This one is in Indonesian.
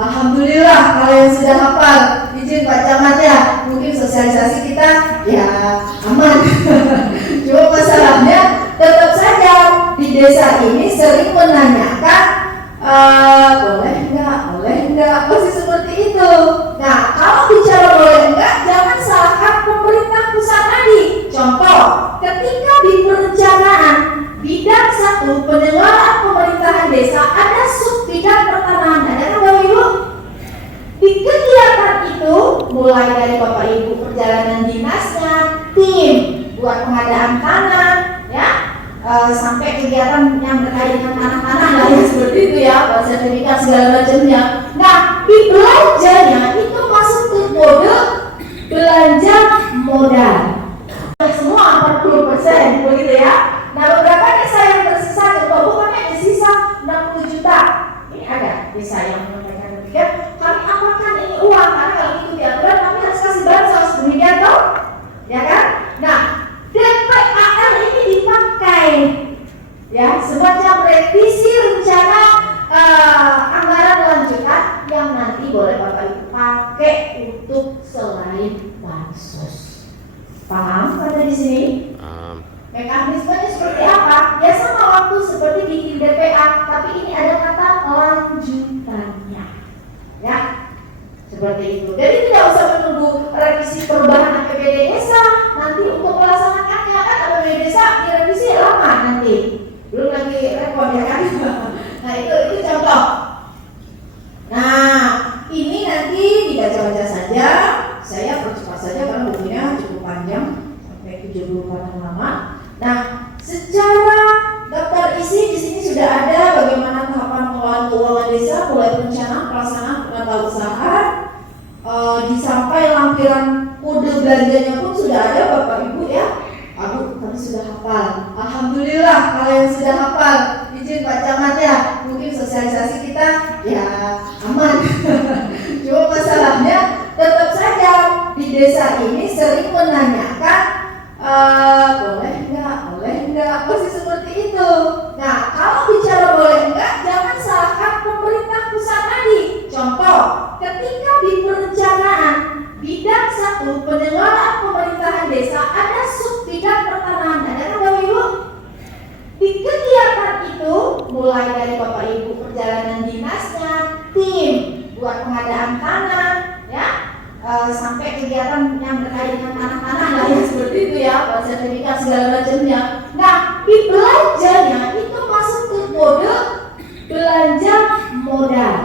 Alhamdulillah kalau yang sudah hafal, izin Pak Camat ya, mungkin sosialisasi kita ya aman. Cuma masalahnya tetap saja di desa ini sering menanyakan boleh enggak, masih seperti itu. Nah, kalau bicara boleh enggak, jangan salahkan pemerintah pusat tadi. Contoh, ketika di perencanaan bidang 1 penyelenggaraan pemerintahan desa ada sub bidang pertanahan, ada kan Bapak Ibu? Di kegiatan itu mulai dari Bapak Ibu perjalanan dinasnya, tim buat pengadaan tanah, ya, sampai kegiatan yang berkaitan dengan tanah-tanah lah ya, seperti itu ya, buat sertifikat segala macamnya. Nah, di belanjanya itu masuk ke kode belanja modal. Semua 40% begitu ya. Nah, beberapa desa yang tersisa, coba bukannya ada sisa 60 juta. Ini ada desa yang menyampaikan demikian. Kami apakan ini uang, karena kalau itu diaturan kami harus kasih bansos, demikian toh? Ya kan? Nah, DPAL ini dipakai ya semacam revisi rencana anggaran lanjutan yang nanti boleh Bapak Ibu pakai untuk selain bansos. Paham ada di sini? Mekanismenya seperti apa? Ya sama waktu seperti di DPA, tapi ini ada kata lanjutannya. Ya, seperti itu. Jadi tidak usah menunggu revisi perubahan APBD desa nanti untuk melaksanakannya, kan APBD desa direvisi lama nanti. Belum lagi repot ya kan? Nah itu contoh. Nah ini nanti dibaca-baca saja. Saya percepat saja karena bukunya cukup panjang sampai 70 halaman. Nah, secara daftar isi di sini sudah ada bagaimana tahapan pengelolaan keuangan desa mulai perencanaan, pelaksanaan, penatausahaan, sampai lampiran kode belanjanya pun sudah ada Bapak Ibu ya. Aduh, kami sudah hafal. Alhamdulillah kalau yang sudah hafal, izin Pak Camat ya, mungkin sosialisasi kita ya aman. Cuma masalahnya tetap saja di desa ini sering menanyakan boleh enggak, masih seperti itu. Nah, kalau bicara boleh enggak, jangan salahkan pemerintah pusat tadi. Contoh, ketika di perencanaan bidang 1 penyelenggaraan pemerintahan desa ada sub bidang pertanahan, ada kan Bapak Ibu? Di kegiatan itu mulai dari Bapak Ibu perjalanan dinasnya, tim buat pengadaan tanah, ya, sampai kegiatan yang berkaitan dengan tanah-tanah lah ya, seperti itu ya, buat sertifikat segala macamnya. Nah, di belanjanya itu masuk ke kode belanja modal.